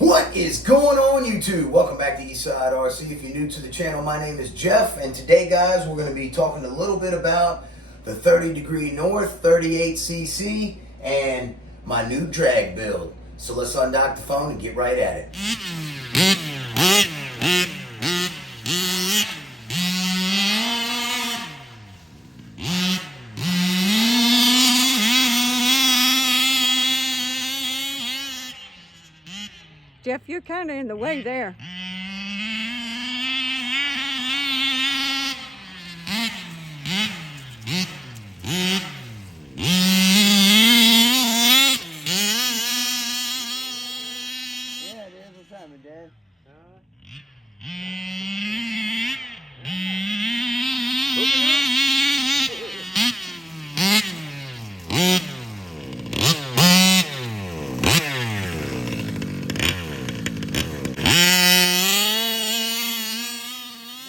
What is going on, YouTube? Welcome back to Eastside RC. If you're new to the channel, my name is Jeff, and today, guys, we're going to be talking a little bit about the 30 degree north 38cc and my new drag build. So let's undock the phone and get right at it. Jeff, you're kind of in the way there. Yeah, it is. What's happening, Dad?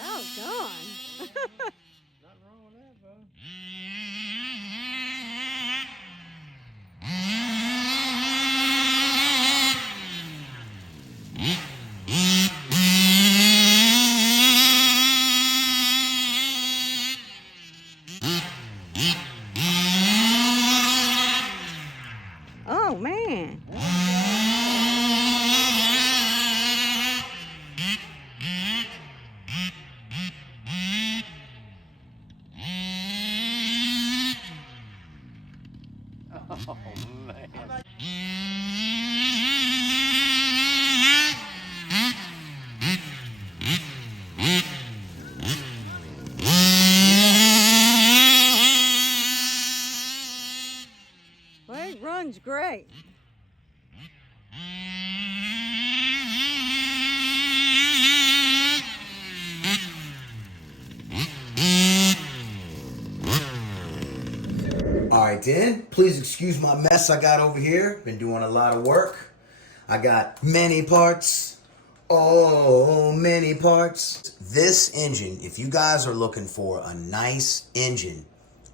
Oh, gone. Nothing wrong with that, bro. Oh, man. Oh, man. Well, it runs great. Alright then, please excuse my mess I got over here. Been doing a lot of work. I got many parts. Oh, many parts. This engine, if you guys are looking for a nice engine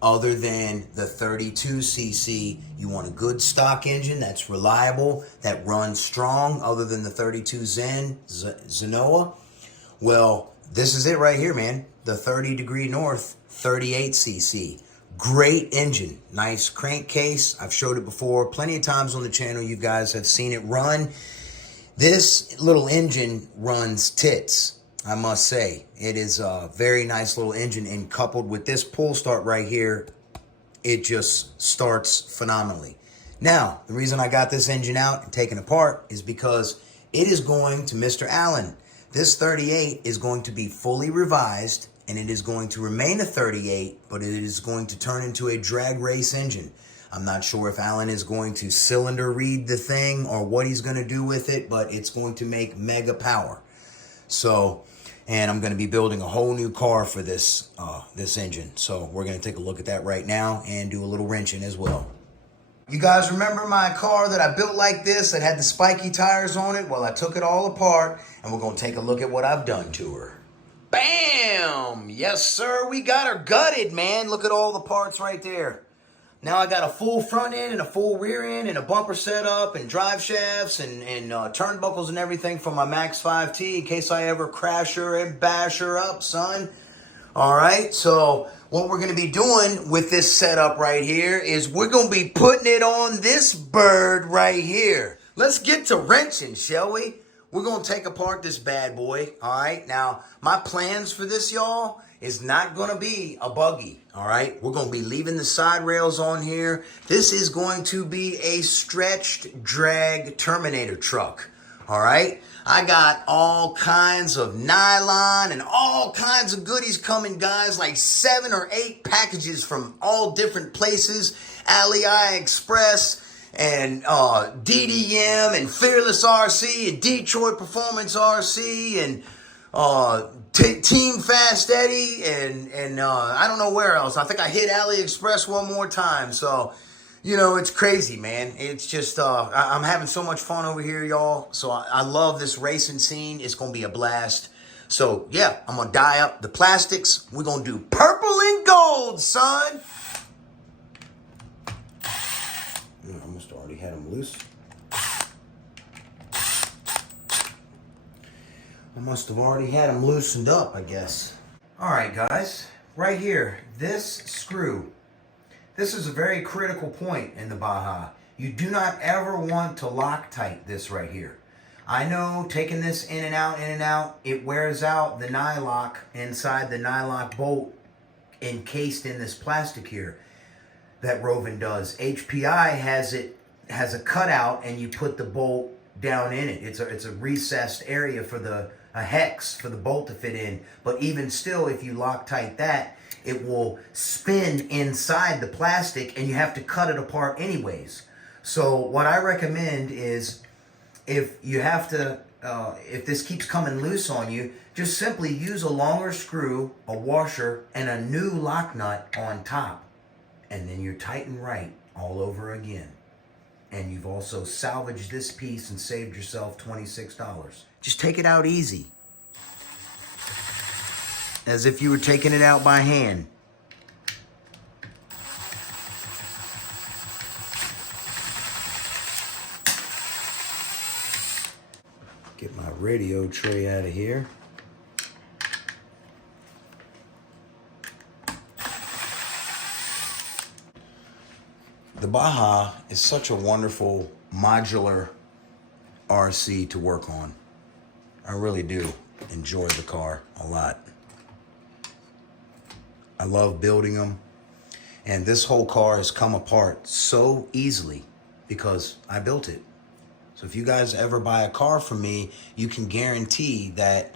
other than the 32cc, you want a good stock engine that's reliable, that runs strong, other than the 32 Zenoa, well, this is it right here, man. The 30 degree north 38cc. Great engine, nice crankcase. I've showed it before plenty of times on the channel. You guys have seen it run. This little engine runs tits, I must say. It is a very nice little engine, and coupled with this pull start right here, it just starts phenomenally. Now, the reason I got this engine out and taken apart is because it is going to Mr. Allen. This 38 is going to be fully revised, and it is going to remain a 38, but it is going to turn into a drag race engine. I'm not sure if Allen is going to cylinder read the thing or what he's going to do with it, but it's going to make mega power. So, and I'm going to be building a whole new car for this this engine. So we're going to take a look at that right now and do a little wrenching as well. You guys remember my car that I built like this that had the spiky tires on it? Well, I took it all apart, and we're going to take a look at what I've done to her. Bam! Yes, sir. We got her gutted, man. Look at all the parts right there. Now I got a full front end and a full rear end and a bumper setup and drive shafts and turnbuckles and everything for my Max 5T in case I ever crash her and bash her up, son. All right, so what we're going to be doing with this setup right here is we're going to be putting it on this bird right here. Let's get to wrenching, shall we? We're going to take apart this bad boy, all right? Now, my plans for this, y'all, is not going to be a buggy, all right? We're going to be leaving the side rails on here. This is going to be a stretched drag Terminator truck, all right? I got all kinds of nylon and all kinds of goodies coming, guys, like 7 or 8 packages from all different places, AliExpress, and DDM and Fearless RC and Detroit Performance RC and Team Fast Eddie and I don't know where else. I think I hit AliExpress one more time. So, you know, it's crazy, man. It's just, I'm having so much fun over here, y'all. So I love this racing scene. It's going to be a blast. So, yeah, I'm going to dye up the plastics. We're going to do purple and gold, son. I must have already had them loose. I must have already had them loosened up, I guess. All right, guys, right here, this screw. This is a very critical point in the Baja. You do not ever want to Loctite this right here. I know taking this in and out, it wears out the nylock inside the nylock bolt encased in this plastic here that Rovin does. HPI has a cutout and you put the bolt down in it. It's a recessed area for a hex for the bolt to fit in. But even still, if you Loctite that, it will spin inside the plastic and you have to cut it apart anyways. So what I recommend is if you have to, if this keeps coming loose on you, just simply use a longer screw, a washer, and a new lock nut on top. And then you're tight and right all over again. And you've also salvaged this piece and saved yourself $26. Just take it out easy. As if you were taking it out by hand. Get my radio tray out of here. The Baja is such a wonderful modular RC to work on. I really do enjoy the car a lot. I love building them. And this whole car has come apart so easily because I built it. So if you guys ever buy a car from me, you can guarantee that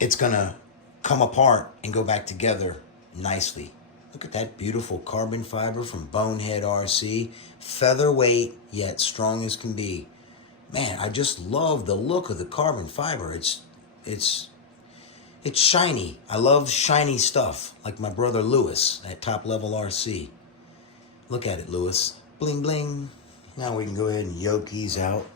it's gonna come apart and go back together nicely. Look at that beautiful carbon fiber from Bonehead RC. Featherweight, yet strong as can be. Man, I just love the look of the carbon fiber. It's shiny. I love shiny stuff, like my brother Lewis at Top Level RC. Look at it, Lewis. Bling, bling. Now we can go ahead and yoke these out.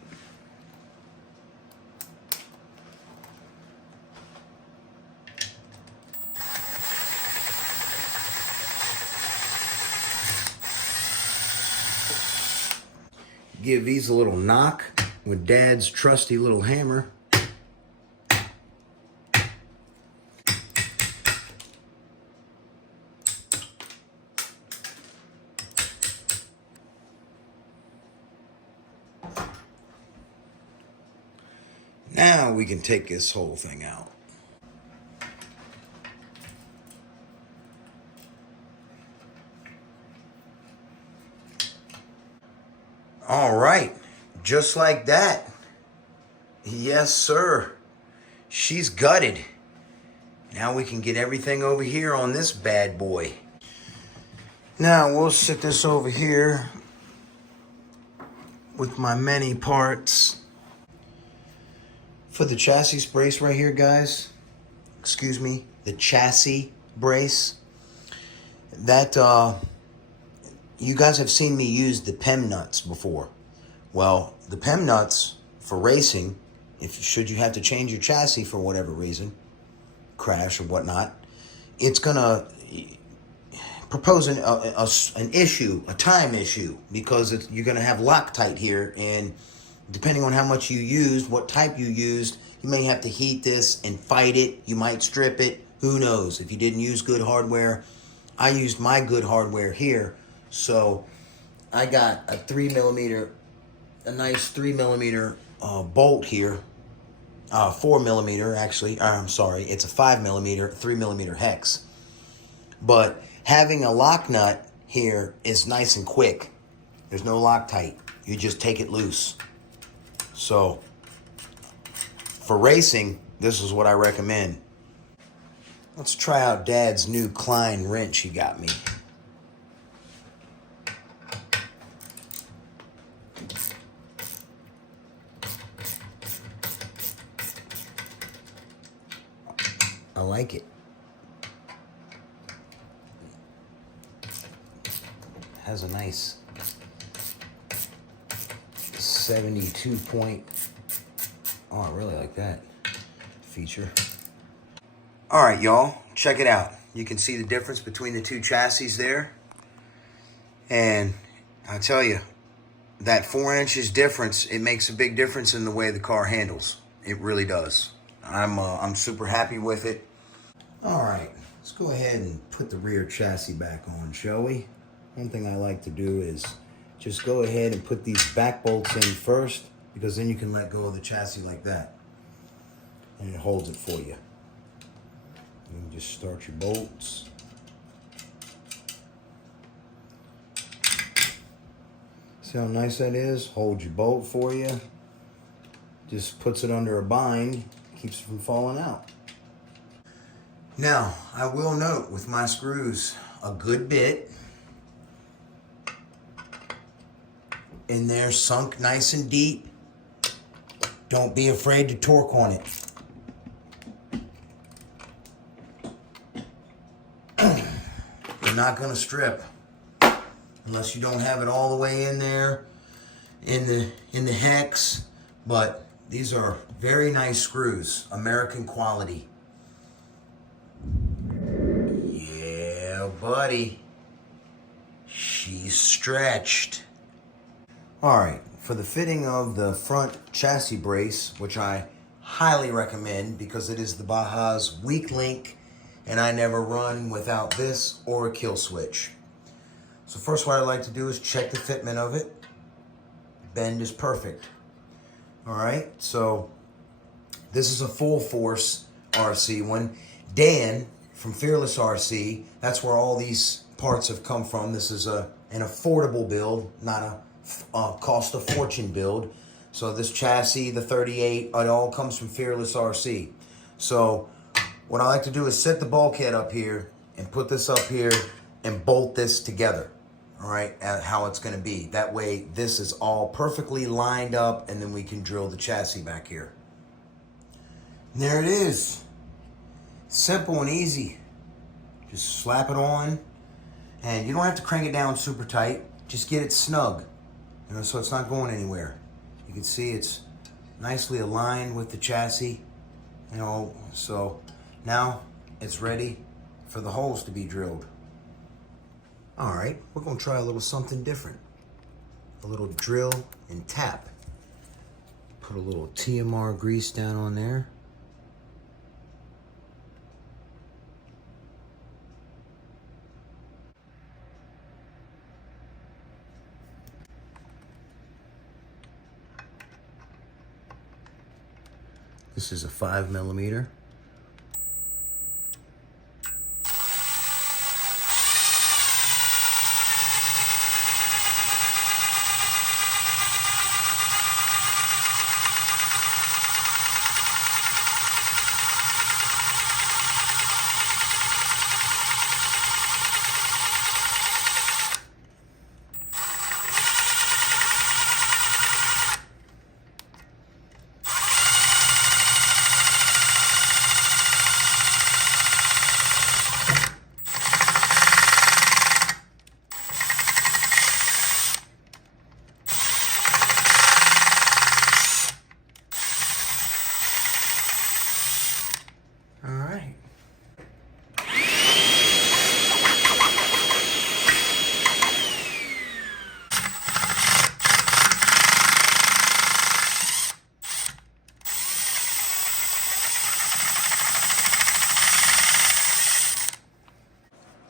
Give these a little knock with Dad's trusty little hammer. Now we can take this whole thing out. All right, just like that. Yes, sir. She's gutted. Now we can get everything over here on this bad boy. Now we'll sit this over here with my many parts. For the chassis brace right here, guys, excuse me, the chassis brace, that, you guys have seen me use the PEM nuts before. Well, the PEM nuts for racing, should you have to change your chassis for whatever reason, crash or whatnot, it's gonna propose an issue, a time issue, because you're gonna have Loctite here, and depending on how much you used, what type you used, you may have to heat this and fight it. You might strip it. Who knows? If you didn't use good hardware, I used my good hardware here. So I got a 3mm, a nice 3mm bolt here. 4mm actually. I'm sorry, it's a 5mm, 3mm hex. But having a lock nut here is nice and quick. There's no Loctite. You just take it loose. So for racing, this is what I recommend. Let's try out Dad's new Klein wrench he got me. I like it. Has a nice 72 point. Oh, I really like that feature. All right, y'all, check it out. You can see the difference between the two chassis there. And I tell you, that 4 inches difference, it makes a big difference in the way the car handles. It really does. I'm super happy with it. All right, let's go ahead and put the rear chassis back on, shall we? One thing I like to do is just go ahead and put these back bolts in first, because then you can let go of the chassis like that, and it holds it for you. You can just start your bolts. See how nice that is? Holds your bolt for you. Just puts it under a bind, keeps it from falling out. Now, I will note with my screws, a good bit in there, sunk nice and deep. Don't be afraid to torque on it. They're not gonna strip unless you don't have it all the way in there in the hex. But these are very nice screws, American quality. Yeah, buddy. She's stretched. All right, for the fitting of the front chassis brace, which I highly recommend because it is the Baja's weak link, and I never run without this or a kill switch. So first what I like to do is check the fitment of it. Bend is perfect. All right, so this is a full force RC one. Dan from Fearless RC, that's where all these parts have come from. This is an affordable build, not a cost a fortune build. So this chassis, the 38, it all comes from Fearless RC. So what I like to do is set the bulkhead up here and put this up here and bolt this together. All right, at how it's going to be. That way this is all perfectly lined up, and then we can drill the chassis back here. And there it is. Simple and easy. Just slap it on, and you don't have to crank it down super tight. Just get it snug, you know, so it's not going anywhere. You can see it's nicely aligned with the chassis, you know, so now it's ready for the holes to be drilled. All right, we're gonna try a little something different. A little drill and tap. Put a little TMR grease down on there. This is a 5mm.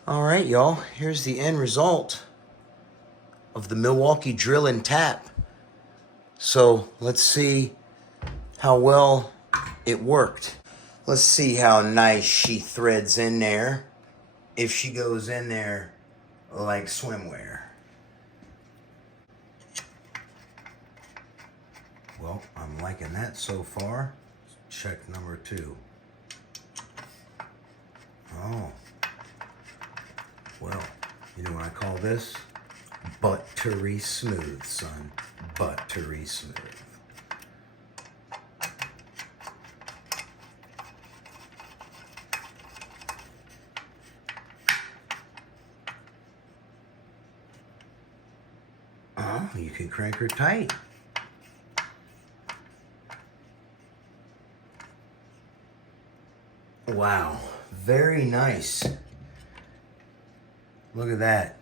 All right, y'all, here's the end result of the Milwaukee drill and tap. So let's see how well it worked. Let's see how nice she threads in there, if she goes in there like swimwear. Well, I'm liking that so far. Check number 2. Oh. Well, you know what I call this? Buttery smooth, son. Buttery smooth. Oh, you can crank her tight. Wow, very nice. Look at that.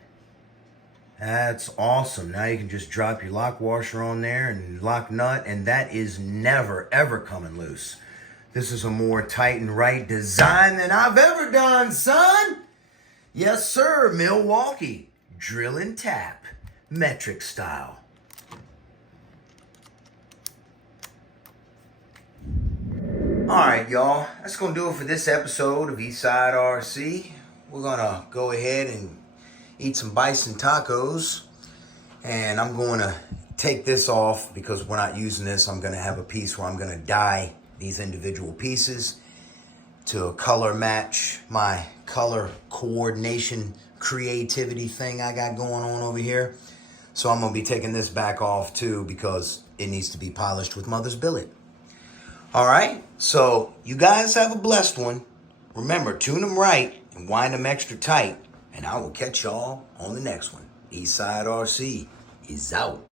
That's awesome. Now you can just drop your lock washer on there and lock nut, and that is never, ever coming loose. This is a more tight and right design than I've ever done, son. Yes, sir, Milwaukee. Drill and tap, metric style. All right, y'all. That's going to do it for this episode of Eastside RC. We're going to go ahead and eat some bison tacos. And I'm going to take this off because we're not using this. I'm going to have a piece where I'm going to dye these individual pieces to color match my color coordination creativity thing I got going on over here. So I'm going to be taking this back off too because it needs to be polished with mother's billet. All right, so you guys have a blessed one. Remember, tune them right and wind them extra tight. And I will catch y'all on the next one. Eastside RC is out.